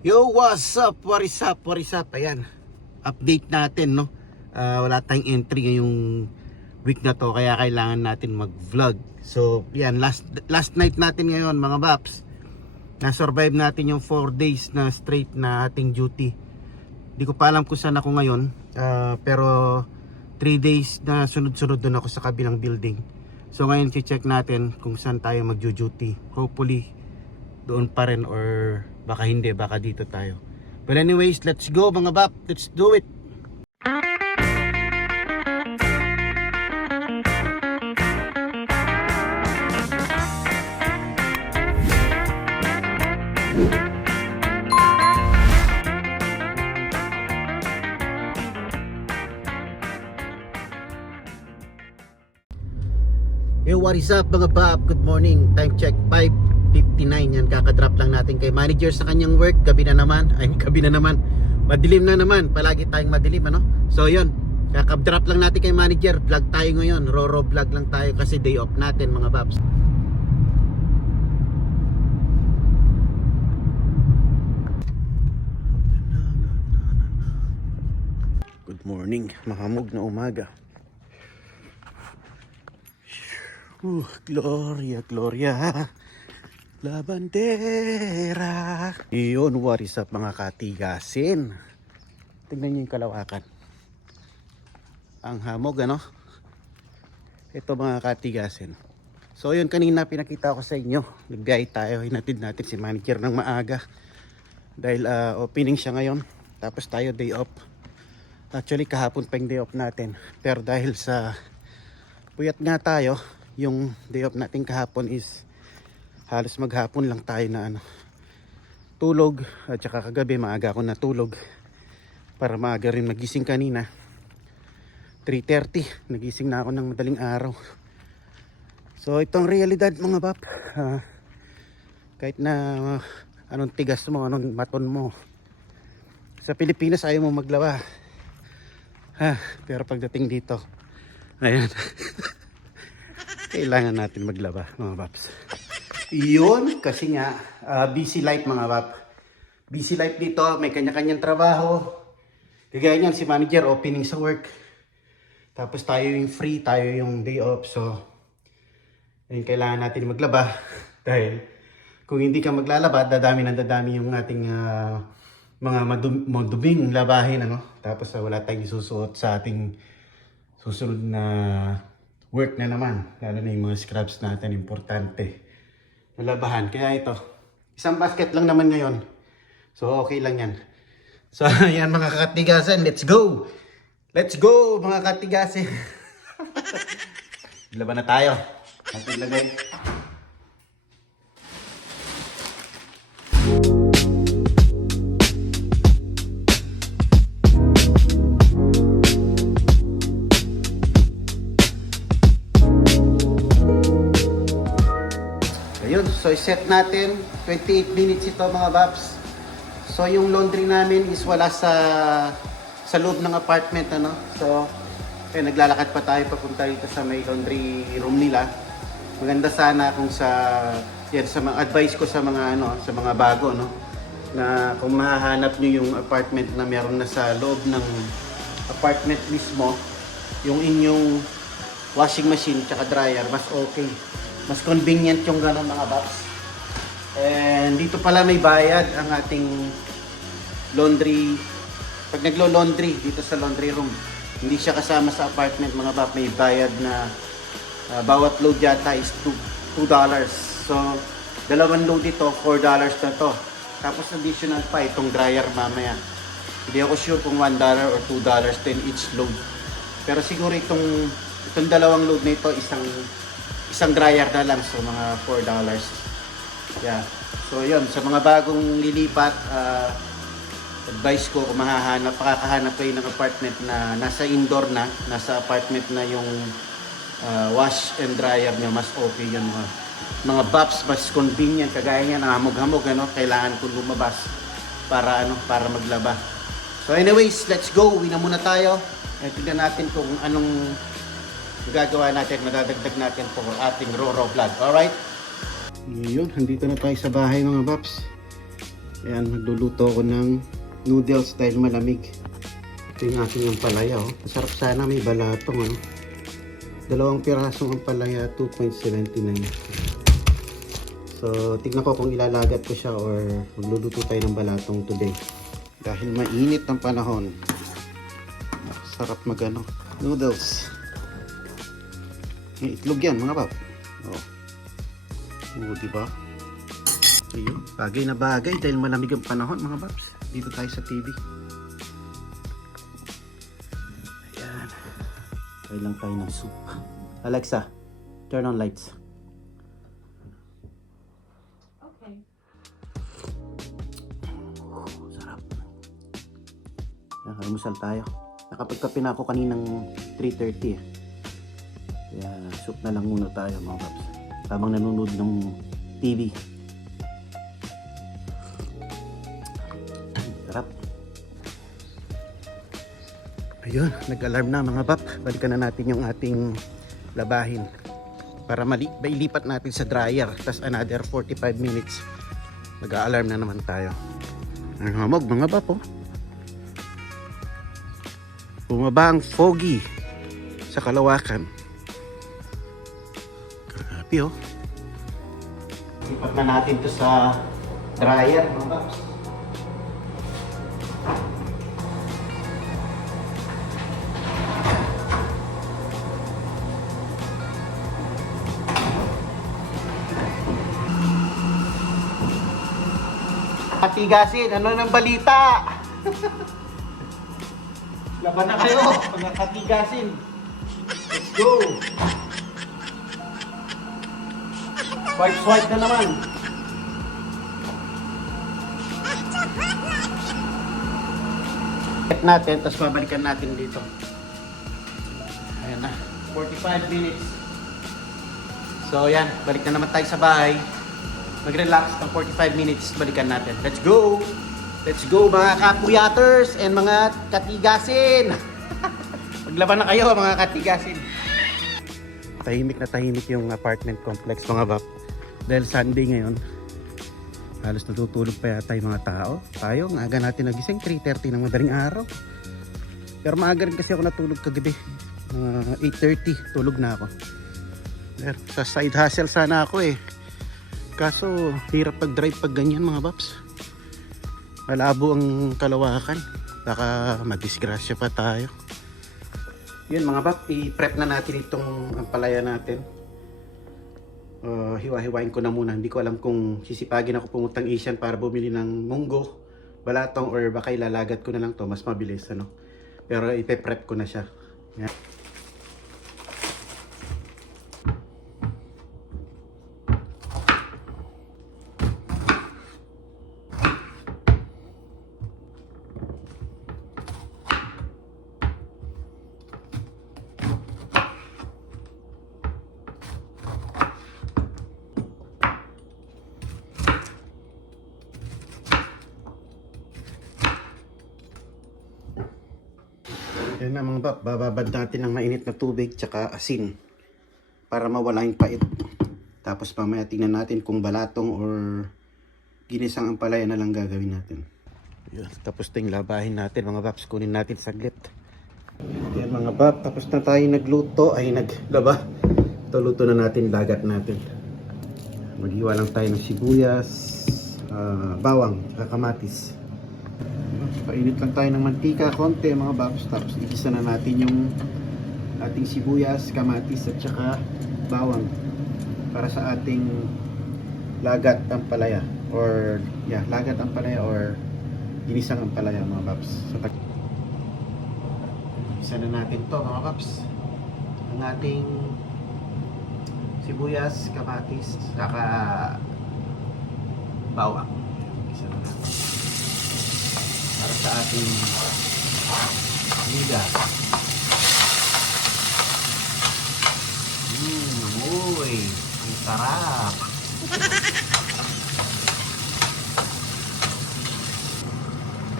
Yo, what's up? What is up? What is up? Ayan, update natin, no? Wala tayong entry ngayong week na to, kaya kailangan natin mag-vlog. So, yan, last night natin ngayon, mga Baps. Na-survive natin yung 4 days na straight na ating duty. Di ko pa alam kung saan ako ngayon, pero 3 days na sunod-sunod doon ako sa kabilang building. So, ngayon check natin kung saan tayo mag-duty. Hopefully, doon pa rin, or baka hindi, baka dito tayo. But anyways, let's go mga Bap, let's do it. Yo, what is up mga Bap? Good morning. Time check 5:59. Yan, kakadrop lang natin kay manager sa kanyang work. Gabi na naman. Madilim na naman. Palagi tayong madilim, ano? So yun, kakadrop lang natin kay manager. Vlog tayo ngayon. Roro vlog lang tayo kasi day off natin mga Baps. Good morning. Mahamog na umaga. Gloria, Gloria, La Bandera. Iyon, what is up mga katigasin. Tingnan nyo yung kalawakan. Ang hamog, ano? Ito mga katigasin. So yun, kanina pinakita ko sa inyo. Nagbiyahe tayo, hinatid natin si manager ng maaga. Dahil opening siya ngayon. Tapos tayo day off. Actually kahapon pa yung day off natin. Pero dahil sa puyat nga tayo, yung day off natin kahapon is halos maghapon lang tayo na tulog, at saka kagabi maaga ako natulog para maaga rin magising kanina. 3:30 nagising na ako ng madaling araw. So itong realidad mga Bap, kahit na anong tigas mo, anong maton mo sa Pilipinas, ayaw mo maglawa, pero pagdating dito, ayan. Kailangan natin maglaba mga Baps. Iyon kasi nga busy life mga Bap. Busy life dito, may kanya-kanyang trabaho. Kagaya niyan si manager opening sa work. Tapos tayo yung free, tayo yung day off. So ayun, kailangan natin maglaba. Dahil kung hindi ka maglalaba, dadami yung ating mga maduming labahin, ano? Tapos wala tayong isusuot sa ating susunod na work na naman, lalo na yung mga scrubs natin, importante malabahan. Kaya ito, isang basket lang naman ngayon, so okay lang yan. So yan mga katigasan, let's go mga katigasan. Laban na tayo. Natin lagay. So set natin 28 minutes ito mga Baps. So yung laundry namin is wala sa loob ng apartment, ano. So naglalakad pa tayo papunta dito sa may laundry room nila. Maganda sana kung sa mga advice ko sa mga sa mga bago, no, na kung mahahanap niyo yung apartment na meron na sa loob ng apartment mismo yung inyong washing machine tsaka dryer, mas okay. Mas convenient yung gano'n mga Baps. And dito pala may bayad ang ating laundry. Pag naglo-laundry dito sa laundry room, hindi siya kasama sa apartment mga Baps. May bayad na bawat load yata is $2. So, dalawang load ito, $4 na to. Tapos additional pa itong dryer mamaya. Hindi ako sure kung $1 or $2 din each load. Pero siguro itong dalawang load na ito, isang dryer na lang, so mga $4. Yeah. So yun, sa mga bagong lilipat, advice ko kung makakahanap kayo ng apartment na nasa indoor na, nasa apartment na yung wash and dryer nyo, mas okay yun mga Baps, mas convenient. Kagaya niyan, hamog-hamog, kailangan kong lumabas para maglaba. So anyways, let's go. Uwi na muna tayo. Tignan natin kung anong gagawa natin, madadagdag natin po ating Roro vlog. Alright? Yun, nandito na tayo sa bahay mga Baps. Ayan, nagluluto ako ng noodles dahil malamig. Ito yung aking ampalaya. Oh. Masarap sana, may balatong. Oh. 2 pirasong ampalaya, 2.79. So, tignan ko kung ilalagat ko siya or magluluto tayo ng balatong today. Dahil mainit ang panahon. Sarap magano noodles. May itlog yan mga pap. Oh. Oh, diba? Ayun, bagay na bagay dahil malamig ang panahon mga paps. Dito tayo sa TV. Ayan. Try lang tayo ng soup. Alexa, turn on lights. Okay. Sarap. Almusal tayo. Nakapagkape na ako kaninang 3:30 eh. Kaya soup na lang muna tayo mga paps. Habang nanonood ng TV. Sarap. Ayun, nag-alarm na mga pap. Balikan na natin yung ating labahin. Para mailipat natin sa dryer. Tapos another 45 minutes. Mag-a-alarm na naman tayo. Ang hamog mga pap oh. Bumaba ang foggy sa Kalawakan. Grabe oh. Lipat na natin to sa dryer mga paps. Katigasin, ano nang balita? Laban na kayo, mga katigasin. Let's go! Swipe na naman. Check natin, tapos babalikan natin dito. Ayan na, 45 minutes. So yan, balik na naman tayo sa bahay. Mag-relax ng 45 minutes, balikan natin. Let's go! Let's go mga kapuyaters and mga katigasin! Maglaban na kayo mga katigasin. Tahimik na tahimik yung apartment complex mga bap. Dahil Sunday ngayon, halos natutulog pa yata yung mga tao. Tayo, ang aga natin nagising, 3:30 ng madaling araw. Pero maaga rin kasi ako natulog kagabi. 8:30, tulog na ako. Pero sa side hustle sana ako eh. Kaso, hirap pag-drive pag ganyan mga baps. Malabo ang Kalawakan. Baka madisgrasya pa tayo. Yun mga bap, i-prep na natin itong ampalaya natin. Hiwa-hiwain ko na muna. Hindi ko alam kung sisipagin ako pumuntang Asian para bumili ng munggo, balatong, or baka ilalagat ko na lang to. Mas mabilis ano. Pero ipe-prep ko na siya. Yan. Yan na mga bab, bababad natin ng mainit na tubig tsaka asin para mawala yung pait. Tapos mamaya tingnan natin kung balatong or ginisang ampalaya na lang gagawin natin. Yan, tapos ting labahin natin mga babs, kunin natin saglit. Yan mga bab, tapos na tayo nagluto, ay naglaba. Ito luto na natin, lagat natin. Maghiwa lang tayo ng sibuyas, bawang, kamatis. Painit lang tayo ng mantika, konti mga babs. Tapos igisa na natin yung ating sibuyas, kamatis at saka bawang para sa ating lagat ampalaya or lagat ampalaya or ginisang ampalaya mga babs. So, igisa na natin to mga babs. Ang ating sibuyas, kamatis, saka bawang. Igisa na natin para sa ating liga. Uy, ang sarap.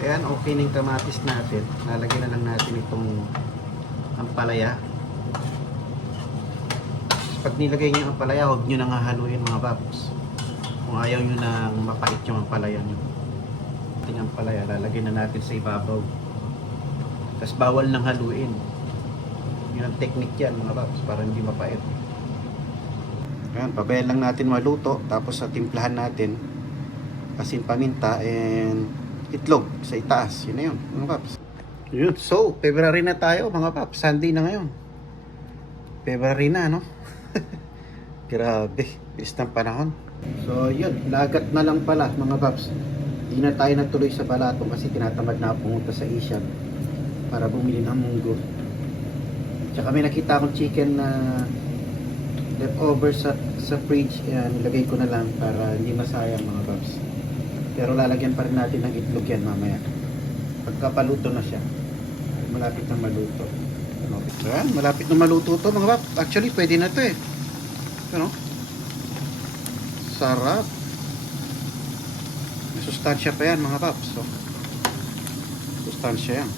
Ayan, okay na yung kamatis natin. Lalagyan na lang natin itong ampalaya. Pag nilagay nyo yung ampalaya, huwag nyo nang hahaluin mga babs. Kung ayaw nyo nang mapait yung ampalaya nyo. Tingnan pala yan, lalagyan na natin sa ibabaw. Tapos bawal nang haluin. Yun ang technique yan mga paps, para hindi mapait. Ayan, pabayan lang natin maluto. Tapos sa timplahan natin, asin, paminta, and itlog sa itaas. Yun na yun mga paps. Yun. So, February na tayo mga paps. Sunday na ngayon. February na, no? Grabe, bilis ng panahon. So yun, lagat na lang pala mga paps. Hindi na tayo natuloy sa Balatong kasi tinatamad na pumunta sa Asian para bumili ng munggo. Tsaka may nakita akong chicken na leftover sa fridge. Nilagay ko na lang para hindi masayang mga paps. Pero lalagyan pa rin natin ng itlog yan mamaya. Pagkapaluto na siya. Malapit na maluto. Ayan, malapit na maluto to mga paps. Actually pwede na to eh. Ano? Sarap. May sustansya pa yan mga paps. So, sustansya yan.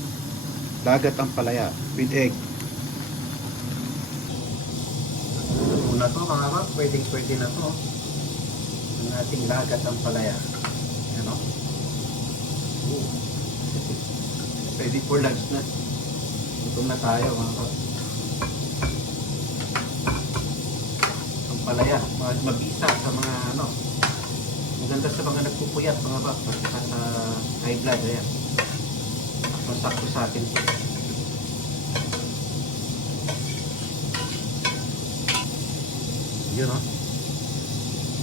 Lagat ang palaya with egg. Ano na to mga paps? Pwede na to. Ang ating lagat ang palaya. Ano? Pwede for lunch na. Gutom na tayo mga paps. Palaya, mabisa sa mga ano, maganda sa mga nagpupuyat mga bak, pati sa high blood, ayan, masakto sa atin. Yun o,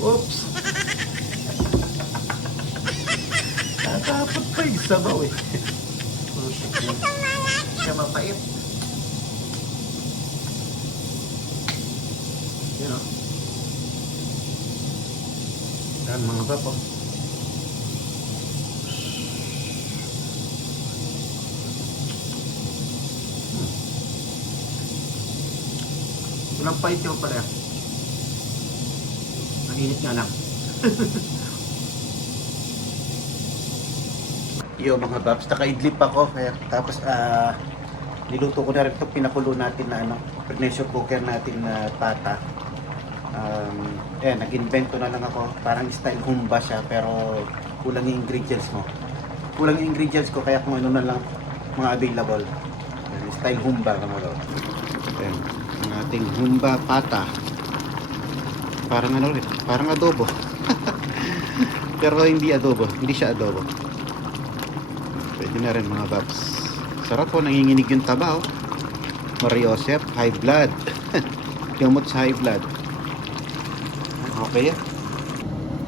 oops, tatapot pa yung sabaw eh. Siya mapait. Yun o. Yan mga bapo. Walang pait yung pala. Ang init nga lang. Yo mga babs, nakaidlip ako. Tapos niluto ko na rin itong pinakulo natin na ano, pressure cooker natin na pata. Nag-invento na lang ako, parang style humba siya pero kulang yung ingredients mo. Kulang yung ingredients ko kaya kung ano na lang mga available. Style humba mga bro. Ayan, ang ating humba pata. Parang ano rin, parang adobo. Pero hindi adobo, hindi siya adobo. Pwede na rin mga babs. Sarap po, nanginginig yung taba oh. Mariosep, high blood. Gamot sa high blood. Okay yan.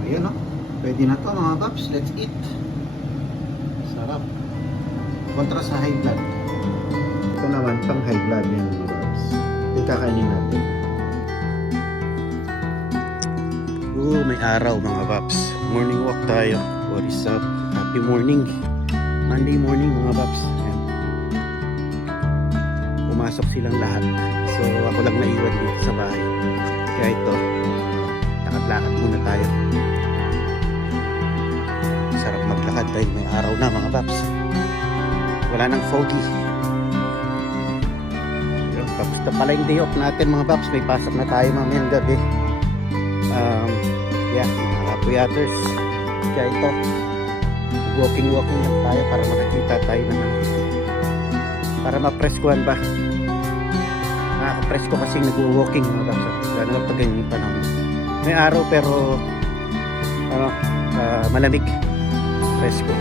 Ayun o. Pwede na to mga paps. Let's eat. Sarap. Kontra sa high blood. Ito naman pang high blood yan mga paps. Ito kakainin natin. May araw mga paps. Morning walk tayo. What is up? Happy morning. Monday morning mga paps. Ayan. Pumasok silang lahat. So ako lang naiwan dito sa bahay. Kaya ito. Lakad muna tayo. Sarap maglakad dahil may araw na mga paps. Wala nang foggy. Tapos na pala yung day off natin mga paps. May pasok na tayo mamayang gabi. Mga kapuyaters. Kaya ito, walking lang tayo para makakita tayo naman. Para ma-preskuhan ba? Nakaka-presko kasi nag-walking mga paps. Lalo na pag ganyan yung panahon. May araw pero malamig, fresco.